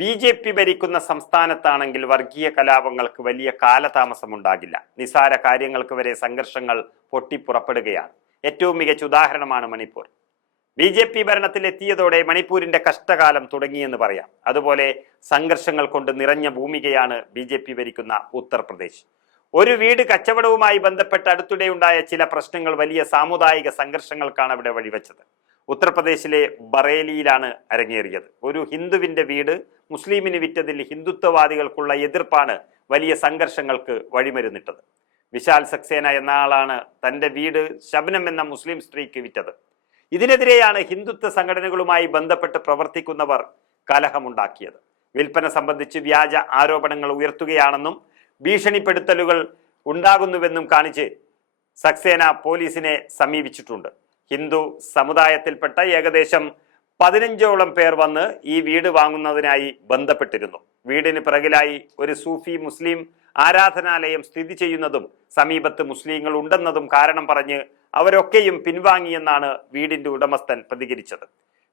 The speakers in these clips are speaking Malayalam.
ബി ജെ പി ഭരിക്കുന്ന സംസ്ഥാനത്താണെങ്കിൽ വർഗീയ കലാപങ്ങൾക്ക് വലിയ കാലതാമസമുണ്ടാകില്ല. നിസാര കാര്യങ്ങൾക്ക് വരെ സംഘർഷങ്ങൾ പൊട്ടിപ്പുറപ്പെടുകയാണ്. ഏറ്റവും മികച്ച ഉദാഹരണമാണ് മണിപ്പൂർ. ബി ജെ പി ഭരണത്തിലെത്തിയതോടെ മണിപ്പൂരിന്റെ കഷ്ടകാലം തുടങ്ങിയെന്ന് പറയാം. അതുപോലെ സംഘർഷങ്ങൾ കൊണ്ട് നിറഞ്ഞ ഭൂമികയാണ് ബി ജെ പി ഭരിക്കുന്ന ഉത്തർപ്രദേശ്. ഒരു വീട് കച്ചവടവുമായി ബന്ധപ്പെട്ട് അടുത്തിടെ ഉണ്ടായ ചില പ്രശ്നങ്ങൾ വലിയ സാമുദായിക സംഘർഷങ്ങൾക്കാണ് അവിടെ വഴിവെച്ചത്. ഉത്തർപ്രദേശിലെ ബറേലിയിലാണ് അരങ്ങേറിയത്. ഒരു ഹിന്ദുവിന്റെ വീട് മുസ്ലിമിന് വിറ്റതിൽ ഹിന്ദുത്വവാദികൾക്കുള്ള എതിർപ്പാണ് വലിയ സംഘർഷങ്ങൾക്ക് വഴിമരുന്നിട്ടത്. വിശാൽ സക്സേന എന്ന ആളാണ് തന്റെ വീട് ശബനം എന്ന മുസ്ലിം സ്ത്രീക്ക് വിറ്റത്. ഇതിനെതിരെയാണ് ഹിന്ദുത്വ സംഘടനകളുമായി ബന്ധപ്പെട്ട് പ്രവർത്തിക്കുന്നവർ കലഹമുണ്ടാക്കിയത്. വിൽപ്പന സംബന്ധിച്ച് വ്യാജ ആരോപണങ്ങൾ ഉയർത്തുകയാണെന്നും ഭീഷണിപ്പെടുത്തലുകൾ ഉണ്ടാകുന്നുവെന്നും കാണിച്ച് സക്സേന പോലീസിനെ സമീപിച്ചിട്ടുണ്ട്. ഹിന്ദു സമുദായത്തിൽപ്പെട്ട ഏകദേശം പതിനഞ്ചോളം പേർ വന്ന് ഈ വീട് വാങ്ങുന്നതിനായി ബന്ധപ്പെട്ടിരുന്നു. വീടിന് പിറകിലായി ഒരു സൂഫി മുസ്ലിം ആരാധനാലയം സ്ഥിതി ചെയ്യുന്നതും സമീപത്ത് മുസ്ലിങ്ങൾ ഉണ്ടെന്നതും കാരണം പറഞ്ഞ് അവരൊക്കെയും പിൻവാങ്ങിയെന്നാണ് വീടിന്റെ ഉടമസ്ഥൻ പ്രതികരിച്ചത്.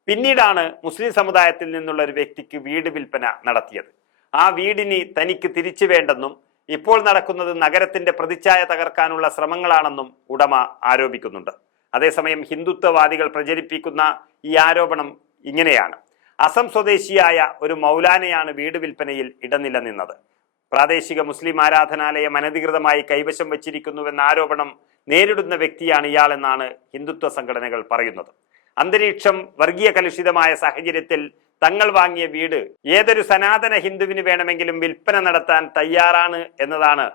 പിന്നീടാണ് മുസ്ലിം സമുദായത്തിൽ നിന്നുള്ള ഒരു വ്യക്തിക്ക് വീട് വിൽപ്പന നടത്തിയത്. ആ വീടിന് തനിക്ക് തിരിച്ചു വേണ്ടെന്നും ഇപ്പോൾ നടക്കുന്നത് നഗരത്തിന്റെ പ്രതിച്ഛായ തകർക്കാനുള്ള ശ്രമങ്ങളാണെന്നും ഉടമ ആരോപിക്കുന്നുണ്ട്. അതേസമയം ഹിന്ദുത്വവാദികൾ പ്രചരിപ്പിക്കുന്ന ഈ ആരോപണം ഇങ്ങനെയാണ്. അസം സ്വദേശിയായ ഒരു മൗലാനയാണ് വീട് വിൽപ്പനയിൽ ഇടനിലനിന്നത്. പ്രാദേശിക മുസ്ലിം ആരാധനാലയം അനധികൃതമായി കൈവശം വച്ചിരിക്കുന്നുവെന്ന ആരോപണം നേരിടുന്ന വ്യക്തിയാണ് ഇയാളെന്നാണ് ഹിന്ദുത്വ സംഘടനകൾ പറയുന്നത്. അന്തരീക്ഷം വർഗീയ കലുഷിതമായ സാഹചര്യത്തിൽ തങ്ങൾ വാങ്ങിയ വീട് ഏതൊരു സനാതന ഹിന്ദുവിന് വേണമെങ്കിലും വിൽപ്പന നടത്താൻ തയ്യാറാണ് എന്നതാണ്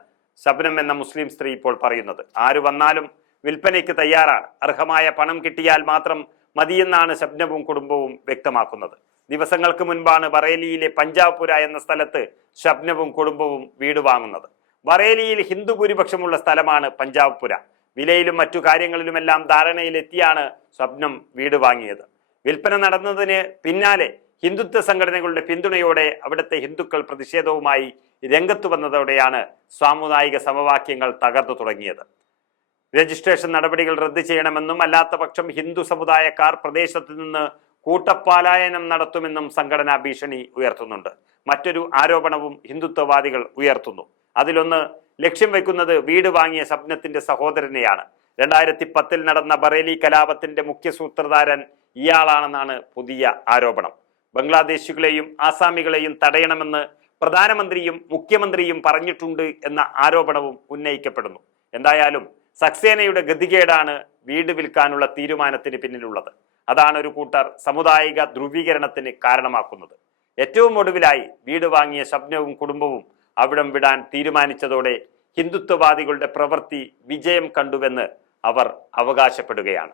ശബനം എന്ന മുസ്ലിം സ്ത്രീ ഇപ്പോൾ പറയുന്നത്. ആര് വന്നാലും വിൽപ്പനയ്ക്ക് തയ്യാറാണ്. അർഹമായ പണം കിട്ടിയാൽ മാത്രം മതിയെന്നാണ് ശബ്നവും കുടുംബവും വ്യക്തമാക്കുന്നത്. ദിവസങ്ങൾക്ക് മുൻപാണ് ബറേലിയിലെ പഞ്ചാബ്പുര എന്ന സ്ഥലത്ത് ശബ്നവും കുടുംബവും വീട് വാങ്ങുന്നത്. ബറേലിയിൽ ഹിന്ദു ഭൂരിപക്ഷമുള്ള സ്ഥലമാണ് പഞ്ചാബ്പുര വിലയിലും മറ്റു കാര്യങ്ങളിലുമെല്ലാം ധാരണയിലെത്തിയാണ് സ്വപ്നം വീട് വാങ്ങിയത്. വിൽപ്പന നടന്നതിന് പിന്നാലെ ഹിന്ദുത്വ സംഘടനകളുടെ പിന്തുണയോടെ അവിടുത്തെ ഹിന്ദുക്കൾ പ്രതിഷേധവുമായി രംഗത്തു വന്നതോടെയാണ് സാമുദായിക സമവാക്യങ്ങൾ തകർന്നു തുടങ്ങിയത്. രജിസ്ട്രേഷൻ നടപടികൾ റദ്ദു ചെയ്യണമെന്നും അല്ലാത്ത പക്ഷം ഹിന്ദു സമുദായക്കാർ പ്രദേശത്ത് നിന്ന് കൂട്ടപ്പാലായനം നടത്തുമെന്നും സംഘടനാ ഭീഷണി ഉയർത്തുന്നുണ്ട്. മറ്റൊരു ആരോപണവും ഹിന്ദുത്വവാദികൾ ഉയർത്തുന്നു. അതിലൊന്ന് ലക്ഷ്യം വയ്ക്കുന്നത് വീട് വാങ്ങിയ സ്വപ്നത്തിന്റെ സഹോദരനെയാണ്. രണ്ടായിരത്തി പത്തിൽ നടന്ന ബറേലി കലാപത്തിന്റെ മുഖ്യ സൂത്രധാരൻ ഇയാളാണെന്നാണ് പുതിയ ആരോപണം. ബംഗ്ലാദേശികളെയും ആസാമികളെയും തടയണമെന്ന് പ്രധാനമന്ത്രിയും മുഖ്യമന്ത്രിയും പറഞ്ഞിട്ടുണ്ട് എന്ന ആരോപണവും ഉന്നയിക്കപ്പെടുന്നു. എന്തായാലും സക്സേനയുടെ ഗതികേടാണ് വീട് വിൽക്കാനുള്ള തീരുമാനത്തിന് പിന്നിലുള്ളത്. അതാണ് ഒരു കൂട്ടർ സമുദായിക ധ്രുവീകരണത്തിന് കാരണമാക്കുന്നത്. ഏറ്റവും ഒടുവിലായി വീട് വാങ്ങിയ ശബ്നവും കുടുംബവും അവിടം വിടാൻ തീരുമാനിച്ചതോടെ ഹിന്ദുത്വവാദികളുടെ പ്രവൃത്തി വിജയം കണ്ടുവെന്ന് അവർ അവകാശപ്പെടുകയാണ്.